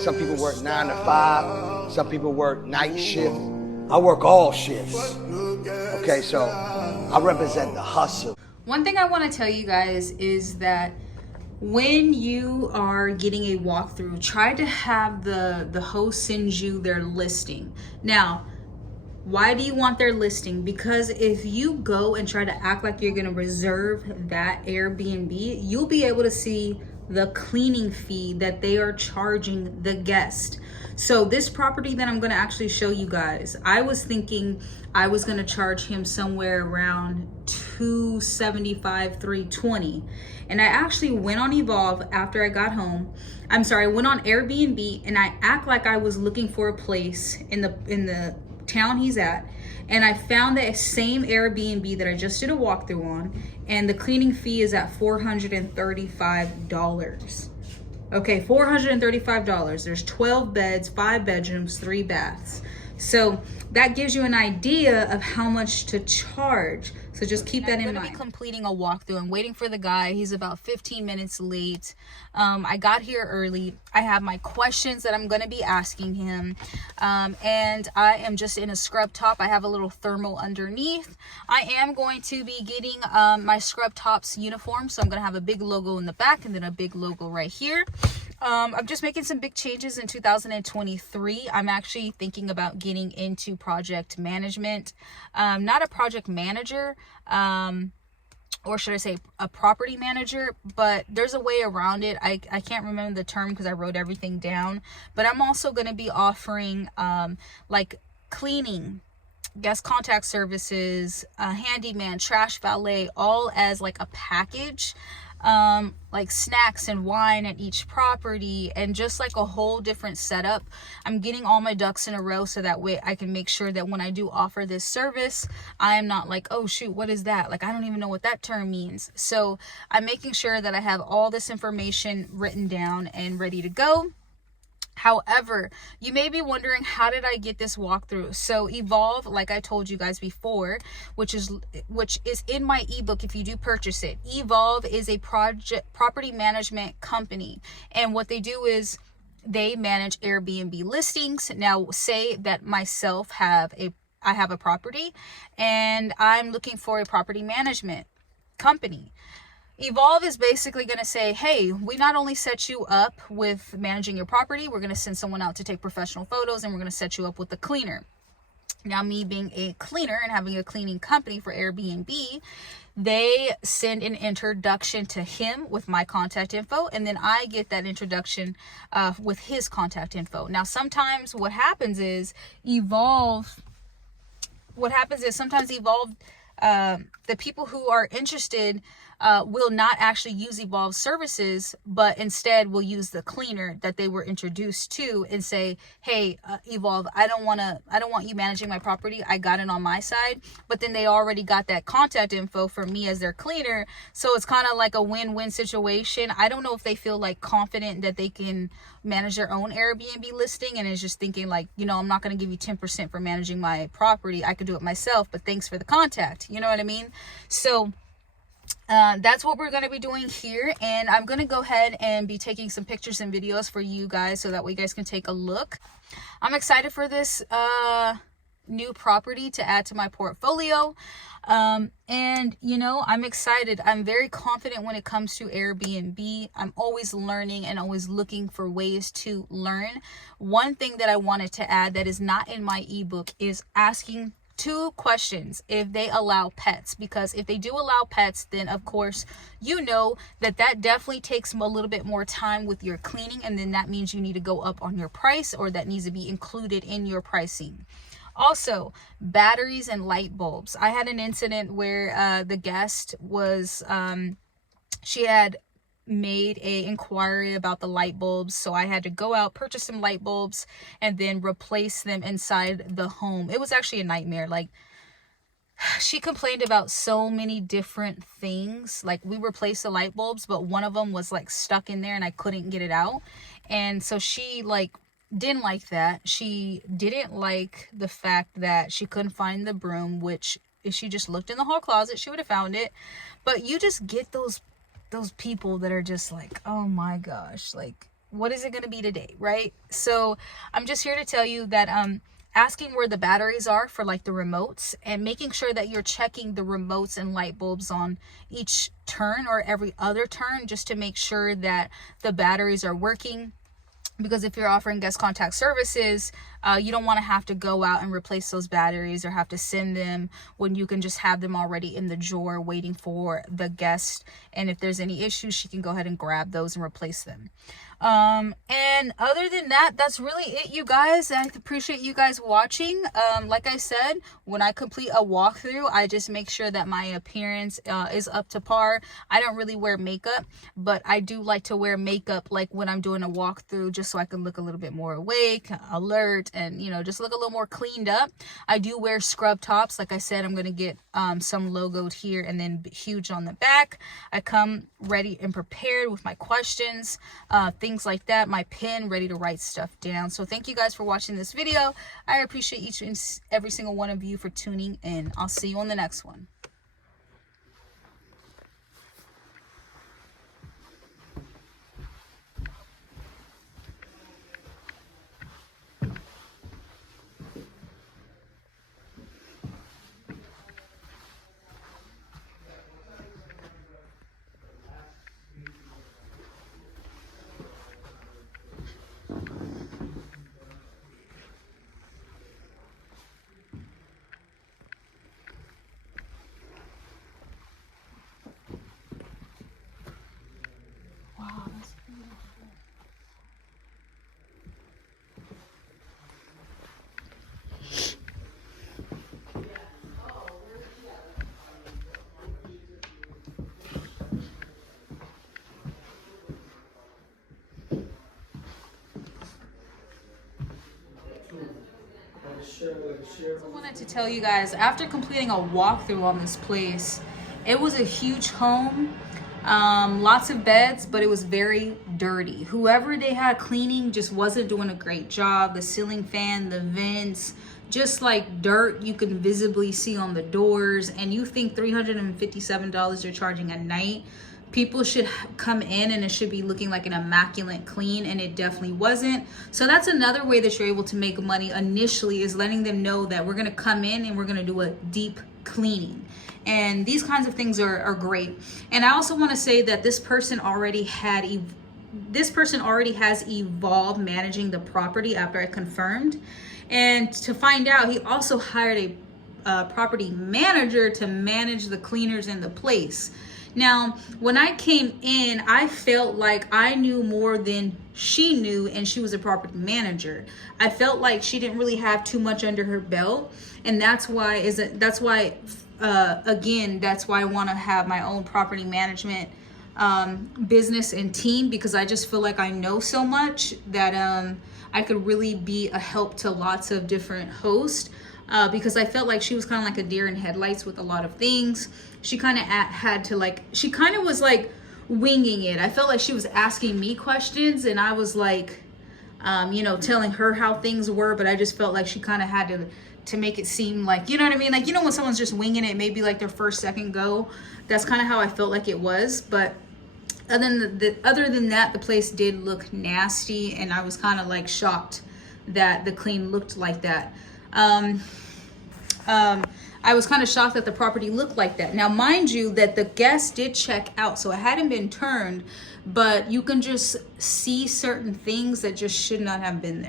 Some people work 9 to 5. Some people work night shift. I work all shifts. Okay, so I represent the hustle. One thing I want to tell you guys is that when you are getting a walkthrough, try to have the host send you their listing. Now, why do you want their listing? Because if you go and try to act like you're going to reserve that Airbnb, you'll be able to see the cleaning fee that they are charging the guest. So this property that I'm going to actually show you guys, I was thinking I was going to charge him somewhere around $275, $320. And I actually went on Evolve after I got home. I'm sorry, I went on Airbnb and I act like I was looking for a place in the town he's at, and I found the same Airbnb that I just did a walkthrough on, and the cleaning fee is at $435. Okay, $435. There's 12 beds, 5 bedrooms, 3 baths. So that gives you an idea of how much to charge. So just keep that in mind. I'm going to be completing a walkthrough. I'm waiting for the guy. He's about 15 minutes late. I got here early. I have my questions that I'm going to be asking him. And I am just in a scrub top. I have a little thermal underneath. I am going to be getting my scrub tops uniform. So I'm going to have a big logo in the back and then a big logo right here. I'm just making some big changes in 2023. I'm actually thinking about getting into project management. Not a project manager, or should I say a property manager, but there's a way around it. I can't remember the term because I wrote everything down, but I'm also going to be offering like cleaning, guest contact services, handyman, trash valet, all as like a package. Like snacks and wine at each property, and just like a whole different setup. I'm getting all my ducks in a row so that way I can make sure that when I do offer this service, I am not like, oh shoot, what is that? Like, I don't even know what that term means. So I'm making sure that I have all this information written down and ready to go. However, you may be wondering, how did I get this walkthrough? So Evolve, like I told you guys before, which is in my ebook if you do purchase it. Evolve is a property management company, and what they do is they manage Airbnb listings. Now, say that myself I have a property and I'm looking for a property management company. Evolve is basically going to say, hey, we not only set you up with managing your property, we're going to send someone out to take professional photos, and we're going to set you up with a cleaner. Now, me being a cleaner and having a cleaning company for Airbnb, they send an introduction to him with my contact info, and then I get that introduction with his contact info. Now, sometimes what happens is sometimes Evolve, the people who are interested will not actually use Evolve services, but instead will use the cleaner that they were introduced to and say, hey, Evolve, I don't want you managing my property. I got it on my side. But then they already got that contact info for me as their cleaner. So it's kind of like a win-win situation. I don't know if they feel like confident that they can manage their own Airbnb listing and is just thinking like, I'm not going to give you 10% for managing my property. I could do it myself, but thanks for the contact. You know what I mean? So that's what we're going to be doing here, and I'm going to go ahead and be taking some pictures and videos for you guys so that way you guys can take a look. I'm excited for this new property to add to my portfolio, and I'm excited. I'm very confident when it comes to Airbnb. I'm always learning and always looking for ways to learn. One thing that I wanted to add that is not in my ebook is asking 2 questions if they allow pets, because if they do allow pets, then of course that definitely takes a little bit more time with your cleaning, and then that means you need to go up on your price, or that needs to be included in your pricing. Also, batteries and light bulbs. I had an incident where the guest was she had made a inquiry about the light bulbs, so I had to go out, purchase some light bulbs, and then replace them inside the home. It was actually a nightmare. Like, she complained about so many different things. Like, we replaced the light bulbs, but one of them was like stuck in there and I couldn't get it out, and so she didn't like that. She didn't like the fact that she couldn't find the broom, which if she just looked in the hall closet, she would have found it. But you just get those people that are just like, oh my gosh, like, what is it going to be today, right? So I'm just here to tell you that asking where the batteries are for like the remotes, and making sure that you're checking the remotes and light bulbs on each turn or every other turn, just to make sure that the batteries are working. Because if you're offering guest contact services, you don't want to have to go out and replace those batteries or have to send them, when you can just have them already in the drawer waiting for the guest. And if there's any issues, she can go ahead and grab those and replace them. And other than that, that's really it, you guys. I appreciate you guys watching. Like I said, when I complete a walkthrough, I just make sure that my appearance is up to par. I don't really wear makeup, but I do like to wear makeup like when I'm doing a walkthrough, just so I can look a little bit more awake, alert, and just look a little more cleaned up. I do wear scrub tops. Like I said, I'm gonna get some logoed here and then huge on the back. I come ready and prepared with my questions, things like that, my pen ready to write stuff down. So thank you guys for watching this video. I appreciate each and every single one of you for tuning in. I'll see you on the next one. Wow, that's beautiful. I wanted to tell you guys, after completing a walkthrough on this place, it was a huge home, lots of beds, but it was very dirty. Whoever they had cleaning just wasn't doing a great job. The ceiling fan, the vents, just like dirt you can visibly see on the doors. And you think $357 you're charging a night? People should come in and it should be looking like an immaculate clean, and it definitely wasn't. So that's another way that you're able to make money initially, is letting them know that we're gonna come in and we're gonna do a deep cleaning. And these kinds of things are great. And I also want to say that this person already has evolved managing the property after I confirmed. And to find out, he also hired a property manager to manage the cleaners in the place. Now, when I came in, I felt like I knew more than she knew, and she was a property manager. I felt like she didn't really have too much under her belt, and that's why I want to have my own property management business and team, because I just feel like I know so much that I could really be a help to lots of different hosts. Because I felt like she was kind of like a deer in headlights with a lot of things. She kind of she kind of was like winging it. I felt like she was asking me questions, and I was like, telling her how things were, but I just felt like she kind of had to make it seem like, you know what I mean? Like, when someone's just winging it, maybe like their first, second go. That's kind of how I felt like it was. But other than that, the place did look nasty, and I was kind of like shocked that the clean looked like that. I was kind of shocked that the property looked like that. Now, mind you, that the guests did check out, so it hadn't been turned, but you can just see certain things that just should not have been there.